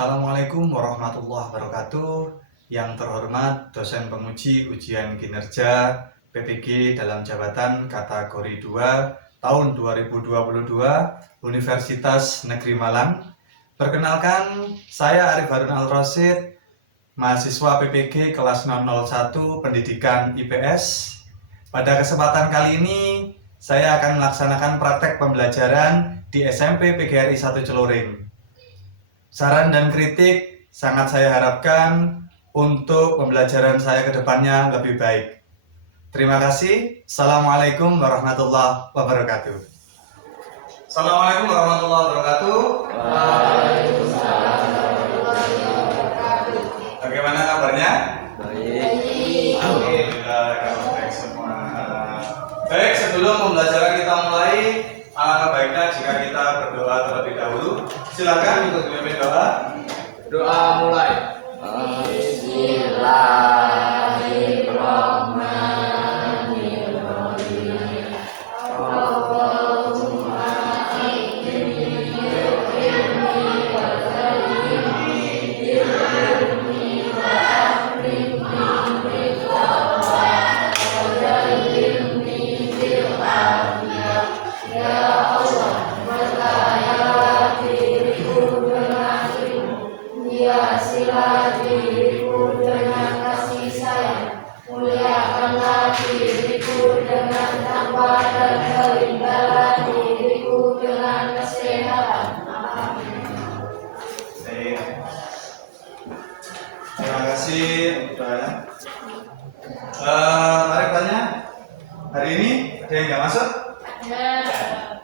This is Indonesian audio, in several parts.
Assalamualaikum warahmatullahi wabarakatuh. Yang terhormat dosen penguji ujian kinerja PPG dalam jabatan kategori 2 tahun 2022 Universitas Negeri Malang. Perkenalkan, saya Arif Harun Al-Rosyid, mahasiswa PPG kelas 001 Pendidikan IPS. Pada kesempatan kali ini, saya akan melaksanakan praktek pembelajaran di SMP PGRI 1 Celuring. Saran dan kritik sangat saya harapkan untuk pembelajaran saya ke depannya lebih baik. Terima kasih. Assalamualaikum warahmatullahi wabarakatuh. Assalamualaikum warahmatullahi wabarakatuh. Waalaikumsalam warahmatullahi wabarakatuh. Bagaimana kabarnya? Baik. Alhamdulillah, kabar baik semua. Baik, sebelum pembelajaran kita mulai, alangkah baiknya jika kita berdoa terlebih dahulu. Silakan untuk dipimpin doa. Doa mulai. Bismillahirrahmanirrahim. Allahumma ikhlini ilmi wa zalimni ilmi wa akrimni bil taqwa wa zalimni bil afiyah. Ya Allah, berkaya diriku dengan ilmu, hiasilah diriku dengan kasih sayang, muliakanlah diriku dengan takwa dan berikanlah diriku dengan kesehatan. Amin. Baik. Terima kasih untuk doanya. Mari tanya. Hari ini ada yang nggak masuk?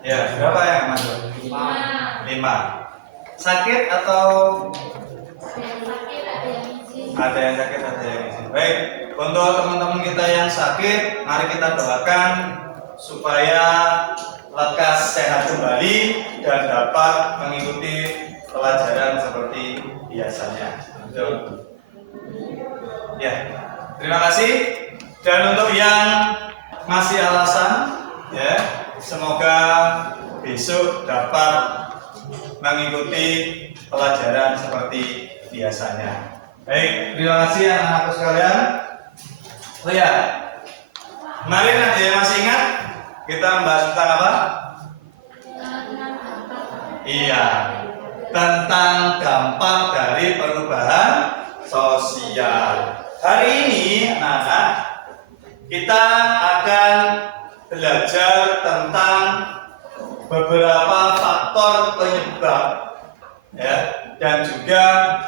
Ya, berapa yang nggak masuk? 5. Sakit atau ada yang sakit, ada yang izin. Baik, untuk teman-teman kita yang sakit, mari kita doakan supaya lekas sehat kembali dan dapat mengikuti pelajaran seperti biasanya. Betul. Ya, terima kasih. Dan untuk yang masih alasan, ya, semoga besok dapat mengikuti pelajaran seperti biasanya. Baik, terima kasih anak-anakku sekalian. Oh ya, kemarin ada yang masih ingat kita membahas tentang apa? Iya, tentang dampak dari perubahan sosial. Hari ini anak-anak kita akan belajar tentang beberapa faktor penyebab, ya, dan juga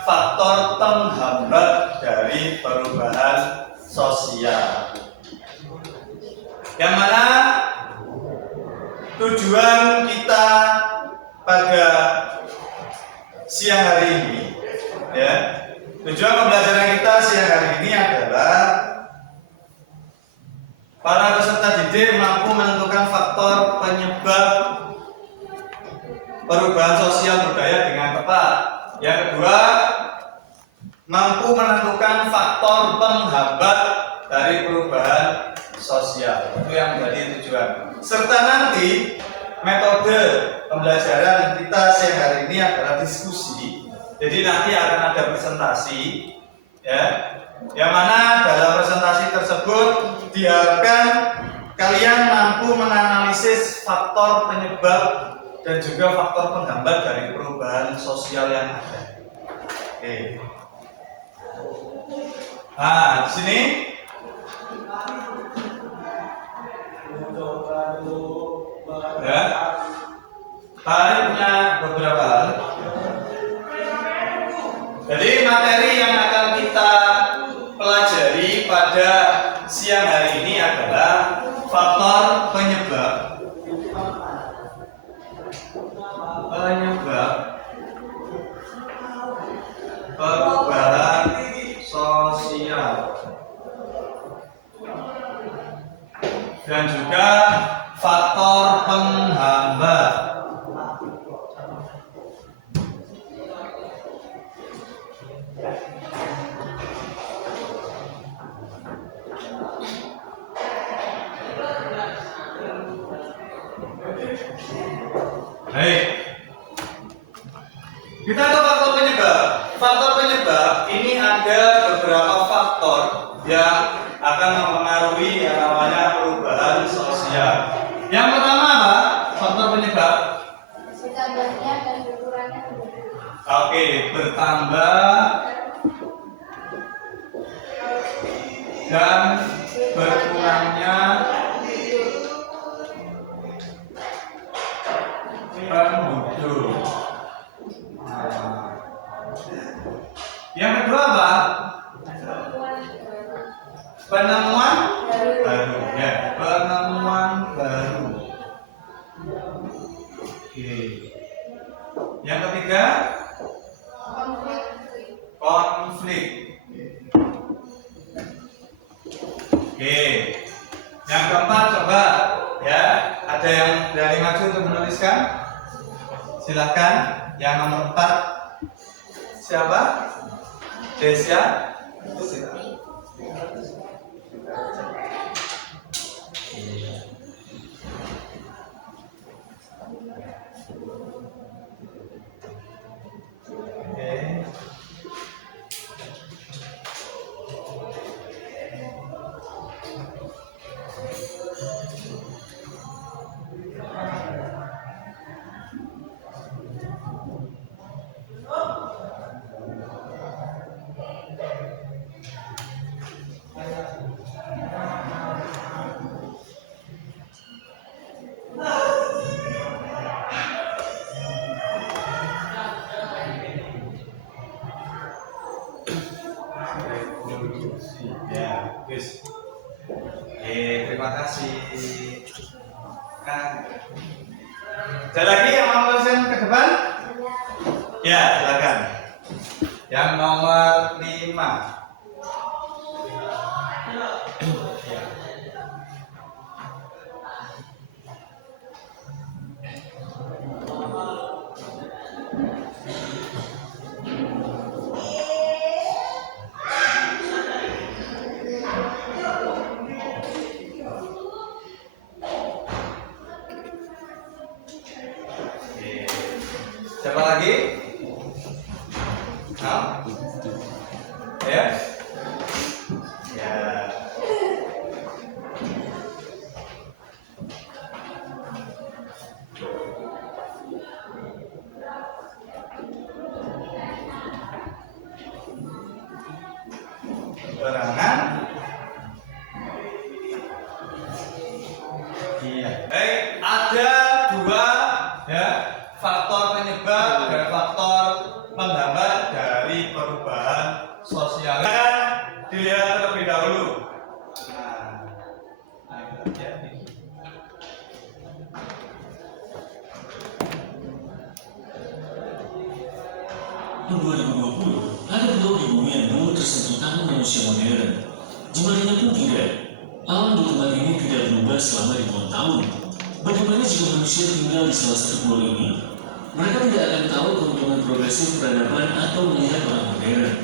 faktor penghambat dari perubahan sosial. Yang mana tujuan kita pada siang hari ini, ya, tujuan pembelajaran kita siang hari ini adalah para peserta didik mampu menentukan faktor penyebab perubahan sosial budaya dengan tepat. Yang kedua, mampu menentukan faktor penghambat dari perubahan sosial. Itu yang menjadi tujuan. Serta nanti metode pembelajaran kita siang hari ini adalah diskusi. Jadi nanti akan ada presentasi, ya, yang mana dalam presentasi tersebut diharapkan kalian mampu menganalisis faktor penyebab dan juga faktor penghambat dari perubahan sosial yang ada. Oke. Nah, di sini ya, kalian punya beberapa hal. Jadi materi yang akan kita pelajari pada siang hari ini adalah faktor penyebab perubahan sosial dan juga faktor penghambat. Baik. Kita ke faktor penyebab. Yang pertama apa? Faktor penyebab. Bertambahnya dan berkurangnya penduduk. Oke, bertambah dan berkurangnya penduduk. Nah, yang kedua apa? Penemuan baru. Ya, penemuan baru. Oke. Yang ketiga, konflik. Oke. Yang keempat coba ya, ada yang dari maju untuk menuliskan? Silakan. Yang nomor 4 siapa? Desya. Oke. Ya, guys. Terima kasih. Nah, ada lagi yang mau tulisan ke depan? Ya, silakan. Yang nomor 5. Siapa lagi? Hah? Ya? Ya. Perangan. Iya. Baik, ada 2 ya, faktor penyebab dan faktor penghambat dari perubahan sosial. Dilihat terlebih dahulu. Tahun 2020, ada pulau di bumi yang belum tersentuh tangan manusia modern. Jumlahnya pun tidak. Alam di tempat ini tidak berubah selama ribuan tahun. Bagaimana jika manusia tinggal di salah satu pulau ini? Mereka tidak akan tahu keuntungan progresif peradaban atau melihat orang modern.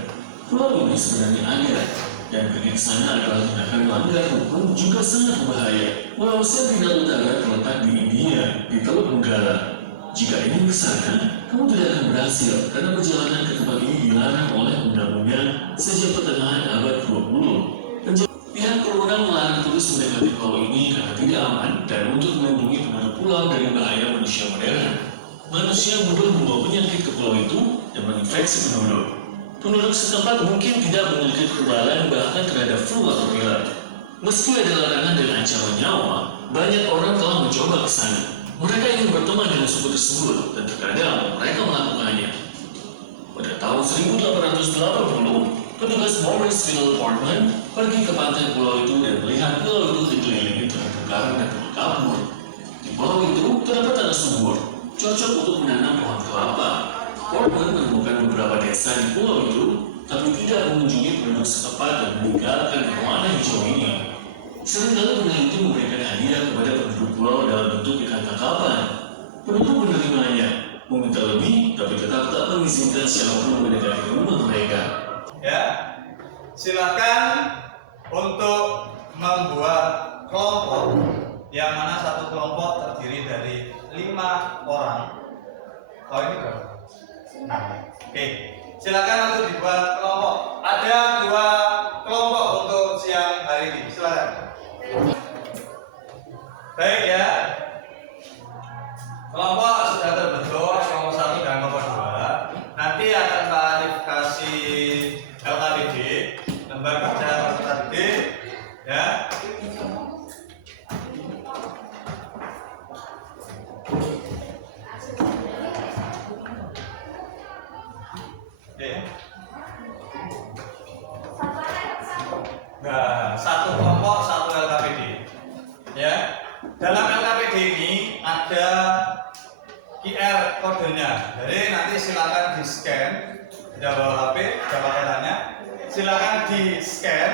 Pulau ini sebenarnya ada, dan pergi ke sana adalah tindakan melanggar hukum juga sangat berbahaya. Pulau Sentinel Utara terletak di India, di Teluk Benggala. Jika ingin ke sana, kamu tidak akan berhasil karena perjalanan ke tempat ini dilarang oleh undang-undang sejak pertengahan abad 20. Pihak berwenang melarang turis mendekati pulau ini karena tidak aman dan untuk melindungi penduduk pulau dari bahaya manusia modern. Manusia mudah membawa penyakit ke pulau itu dan menginfeksi penduduk. Penduduk setempat mungkin tidak memiliki kekebalan bahkan terhadap flu atau pilek. Meski ada larangan dan ancaman nyawa, banyak orang telah mencoba ke sana. Mereka ingin berteman dengan suku tersebut dan terkadang mereka melakukannya. Pada tahun 1880, petugas Morrisville Portman pergi ke pantai pulau itu dan melihat pulau itu dikelilingi terumbu karang dan teluk kapur. Di pulau itu terdapat tanah subur, cocok untuk menanam pohon kelapa. Portman menemukan beberapa desa di pulau itu, tapi tidak mengunjungi penduduk setempat dan meninggalkan pepohonan hijau ini. Seringkali peneliti memberikan hadiah kepada penduduk pulau dalam bentuk ikan tangkapan. Penduduk menerimanya, meminta lebih, tapi tetap tak mengizinkan siapapun mendekati rumah mereka. Ya, silakan untuk membuat kelompok yang mana satu kelompok terdiri dari 5 orang. Oh ini berapa? Oke, silakan untuk dibuat kelompok. Ada 2 kelompok untuk siang hari ini. Silakan. Baik ya. Kelompok sudah terbentuk, kelompok 1 dan kelompok 2. Nanti akan klarifikasi LKPD, lembar kerja peserta didik, ya. Oke. Nah, satu kelompok, satu LKPD. Ya. Dalam LKPD ini ada QR kodenya. Jadi nanti silakan di-scan, ada bawa HP, ada paketannya. Silakan di-scan.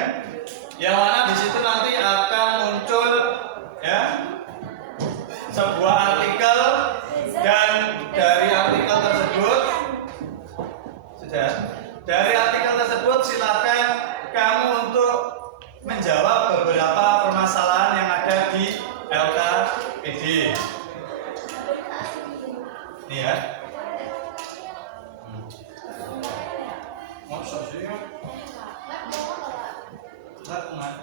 Yang mana di situ nanti akan muncul ya sebuah artikel, dan dari artikel tersebut dari artikel tersebut silakan kamu untuk menjawab beberapa permasalahan yang ada di LKPD. Ini ya. Masa sih? Lakukan.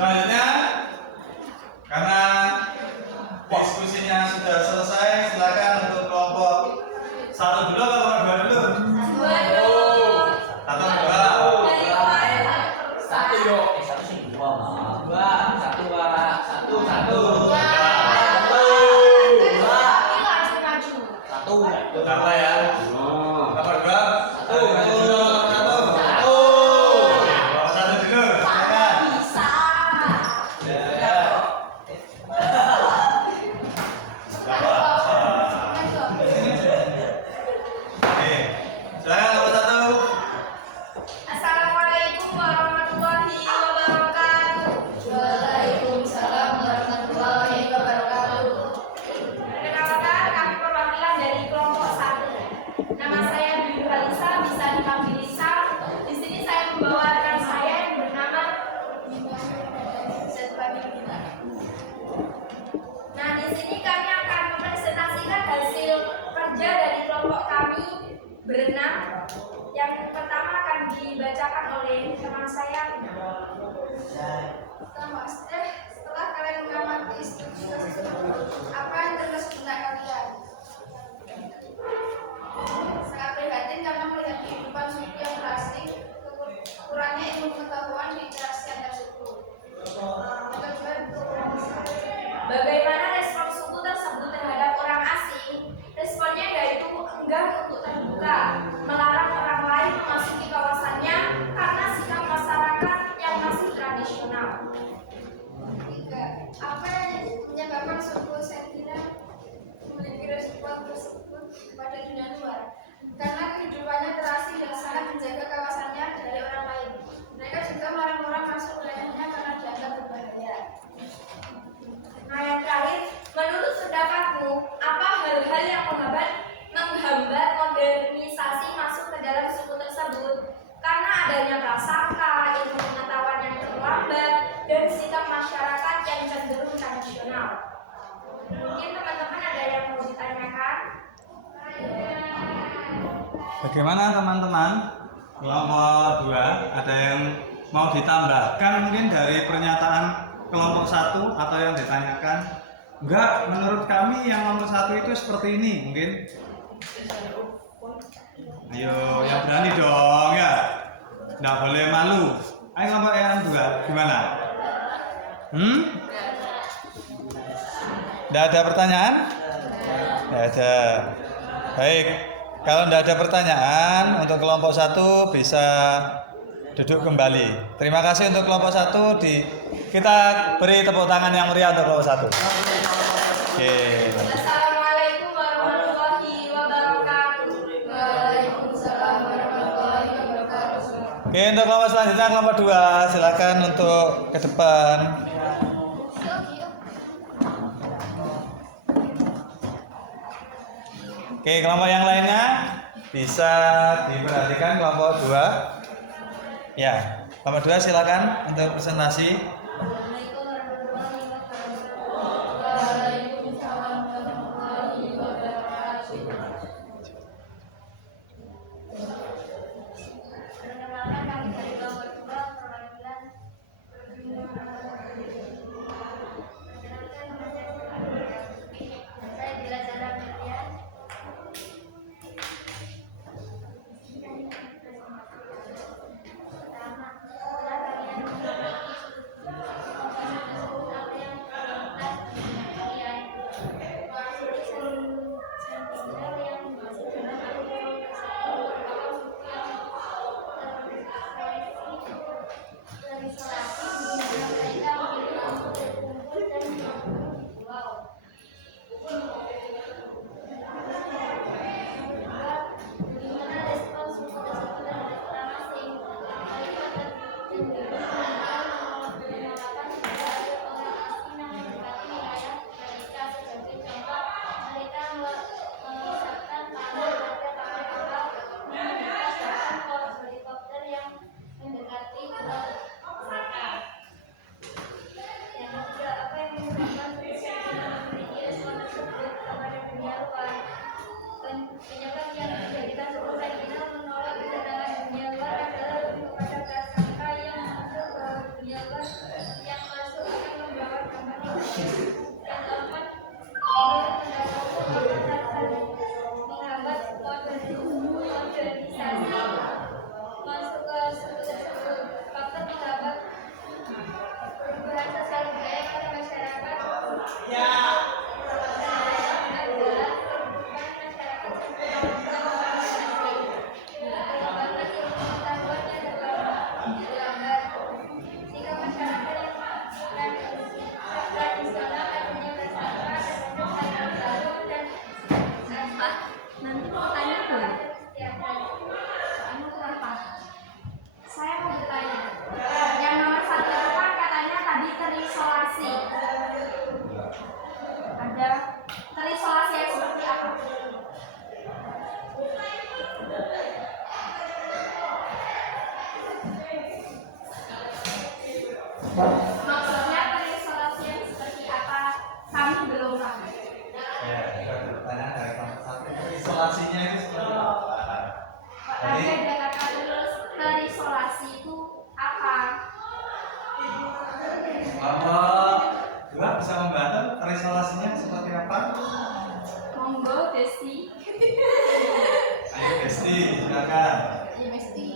Selanjutnya, karena diskusinya sudah selesai, silakan untuk kelompok 1 dulu atau kelompok 2 dulu? Atau 2? Satu yo, satu sih dua mah. Satu Apa ya? Nomor 2? Assalamualaikum warahmatullahi wabarakatuh. Waalaikumsalam warahmatullahi wabarakatuh. Perkenalkan, kami perwakilan dari kelompok 1. Nama saya Dwi Halisa, bisa dipanggil Lisa. Di sini saya membawa rekan saya yang bernama. Nah, di sini kami akan mempresentasikan hasil kerja dari kelompok kami berenam. Yang pertama akan dibacakan oleh teman saya. Setelah kalian mengamati studi tersebut, apa yang terbesit benak kalian? Sangat prihatin karena melihat kehidupan suku yang terasing, kurangnya ilmu pengetahuan di interaksi antar suku. Bagaimana respon suku tersebut terhadap orang asing? Responnya yaitu enggan untuk terbuka, melarang orang lain memasuki kawasannya karena sikap masyarakat yang masih tradisional. 3. Apa yang menyebabkan suku Sentira memiliki respon tersebut pada dunia luar? Karena kehidupannya terasing dan sangat menjaga kawasannya dari orang lain. Mereka juga melarang orang masuk wilayahnya karena dianggap berbahaya. Nah, yang terakhir, menurut pendapatmu, apa hal-hal yang menghambat modernisasi masuk ke dalam suku tersebut? Karena adanya prasangka, ilmu pengetahuan yang terlambat, dan sikap masyarakat yang cenderung tradisional. Mungkin teman-teman ada yang mau ditanyakan? Bagaimana teman-teman? Kelompok 2 ada yang mau ditambahkan mungkin dari pernyataan kelompok 1 atau yang ditanyakan? Enggak, menurut kami yang nomor 1 itu seperti ini mungkin. Ayo, yang berani dong ya. Nggak boleh malu. Ayo kelompok yang 2, gimana? Nggak ada pertanyaan? Nggak ada. Baik, kalau nggak ada pertanyaan untuk kelompok 1 bisa duduk kembali. Terima kasih untuk kelompok 1. Kita beri tepuk tangan yang meriah untuk kelompok 1. Oke. Assalamualaikum warahmatullahi wabarakatuh. Waalaikumsalam warahmatullahi wabarakatuh. Oke, untuk kelompok selanjutnya kelompok 2, silakan untuk ke depan. Oke, kelompok yang lainnya bisa diperhatikan kelompok 2. Ya, kelompok 2 silakan untuk presentasi. Perkenalkan, kami dari kelompok 2 perwakilan. Saya Dilazara Merian. Pertama, setelah kalian mengamati apa yang terlintas di benak kalian, seperti sentimental yang masih dalam arti terisolasi di mana mereka memilih untuk berkumpul dan wow. Bagaimana respon suku tersebut terhadap orang asing? Mereka cenderung menolakkan jika ada orang asing yang mendekati wilayah mereka. Sebagai contoh, mereka menyiapkan panah pada kapal-kapal, menggunakan helikopter yang mendekati ke mereka. Yang ketiga, apa yang menyebabkan suku Sentira memiliki respon tersebut kepada dunia luar? Penyebab yang menjadikan suku Sentira menolak kedatangan dunia luar adalah lebih kepada prasangka yang muncul bahwa dunia luar yang Nanti mau tanya boleh? Soalnya kurang paham. Saya mau bertanya. Yang nomor 1 itu kan katanya tadi terisolasi. Ada terisolasi yang seperti apa? Maksudnya terisolasi yang seperti apa? Kami belum paham. Ya, kita bertanya dari kelompok 1. Isolasinya itu seperti apa? Tadi ada kata terisolasi itu apa? Dua bisa membantu terisolasinya seperti apa? Monggo, Desi. Ayo Besti, silakan. Ya, Mesti.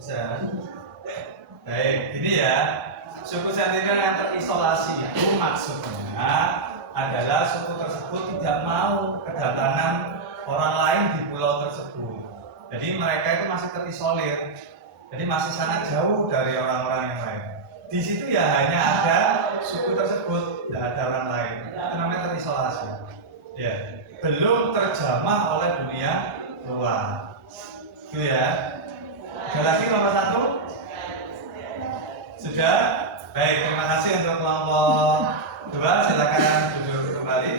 Bisa. Baik, ini ya. Suku sentiner yang terisolasi itu maksudnya adalah suku tersebut tidak mau kedatangan orang lain di pulau tersebut. Jadi mereka itu masih terisolir. Jadi masih sangat jauh dari orang-orang yang lain. Di situ ya hanya ada suku tersebut, tidak ada orang lain. Itu namanya terisolasi. Ya, belum terjamah oleh dunia luar. Itu ya. Ada lagi nomor 1? Sudah? Baik, terima kasih untuk kelompok 2. Silakan duduk kembali.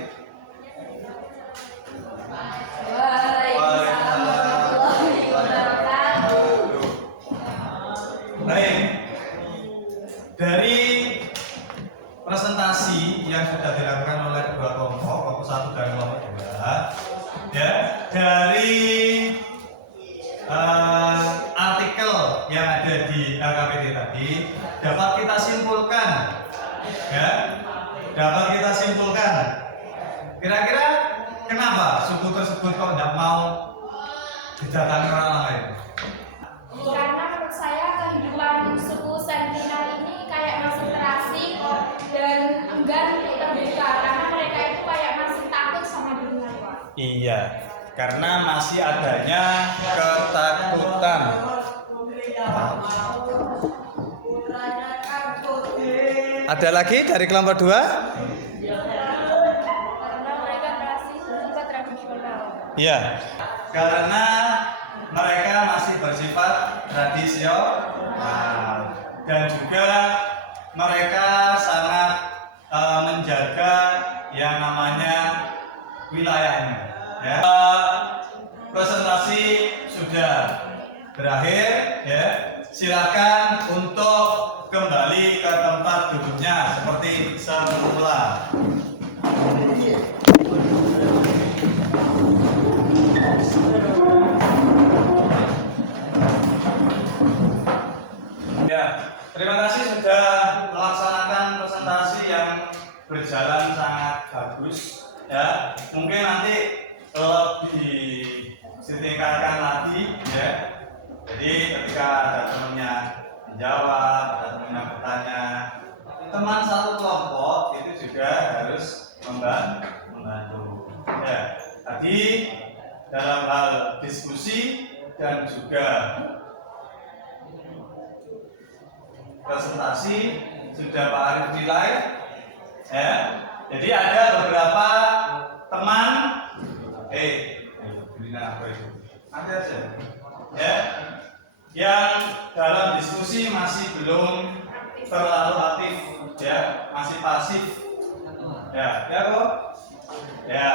Waalaikumsalam warahmatullahi wabarakatuh. Baik. Dari presentasi yang sudah dilakukan oleh kedua kelompok 1 dan kelompok 2, ya, dari artikel yang ada di LKPD tadi dapat kita simpulkan, ya, kira-kira kenapa suku tersebut kok tidak mau didatangi orang lain? Karena menurut saya kehidupan suku Sentinel ini kayak masih terasing dan enggan untuk terbuka karena mereka itu kayak masih takut sama dunia luar. Iya, karena masih adanya ketakutan. Ada lagi dari kelompok 2? Karena mereka masih bersifat tradisional. Iya, karena mereka masih bersifat tradisional dan juga mereka sangat menjaga yang namanya wilayahnya. Ya. Presentasi sudah berakhir, ya. Silakan untuk kembali ke tempat duduknya seperti semula. Ya, terima kasih sudah melaksanakan presentasi yang berjalan sangat bagus. Ya, mungkin nanti lebih ditingkatkan lagi, ya. Jadi ketika ada temannya menjawab, ada temannya bertanya, teman satu kelompok itu juga harus membantu. Ya, tadi dalam hal diskusi dan juga presentasi sudah Pak Arif nilai, ya. Jadi ada beberapa teman, nanti aja, ya, yang dalam diskusi masih belum terlalu aktif, ya, masih pasif, ya, kok, ya.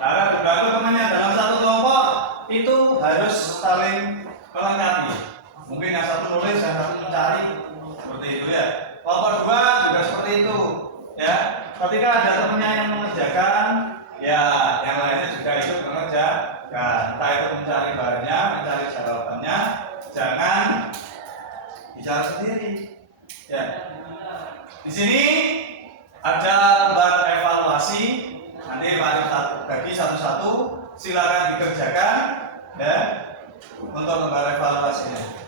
Karena beberapa temannya dalam satu kelompok itu harus saling melengkapi. Mungkin yang satu nulis, yang satu mencari, seperti itu ya. Kelompok 2 juga seperti itu, ya. Ketika ada temannya yang mengerjakan, ya, yang lainnya juga ikut mengerjakan. Entah itu mencari bahannya, mencari jawabannya, jangan bicara sendiri. Ya. Di sini ada lembar evaluasi. Nanti Pak Arif bagi satu-satu, silakan dikerjakan, ya, untuk lembar evaluasinya.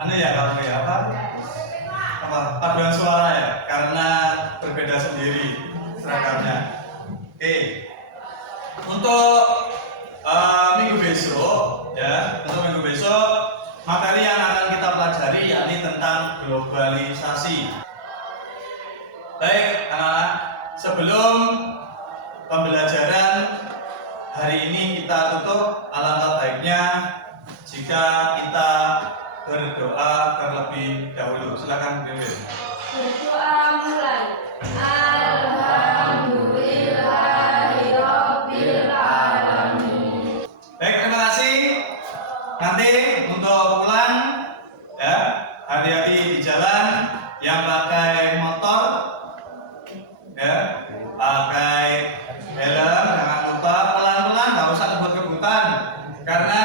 anu ya kamu ya apa paduan suara ya, karena berbeda sendiri seragamnya. Oke, untuk minggu besok ya, untuk minggu besok materi yang akan kita pelajari yakni tentang globalisasi. Baik anak-anak, sebelum pembelajaran hari ini kita tutup, alangkah baiknya jika kita berdoa terlebih dahulu. Silakan Dewi. Berdoa mulai. Alhamdulillahirabbil alamin. Baik, terima kasih. Nanti untuk pulang ya, hati-hati di jalan, yang pakai motor ya, pakai helm, jangan lupa pelan-pelan, nggak usah kebut-kebutan, karena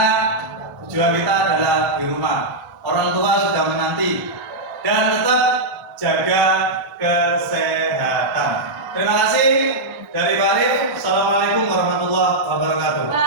tujuan kita adalah di rumah. Orang tua sudah menanti, dan tetap jaga kesehatan. Terima kasih dari Pak Arif. Assalamualaikum warahmatullahi wabarakatuh.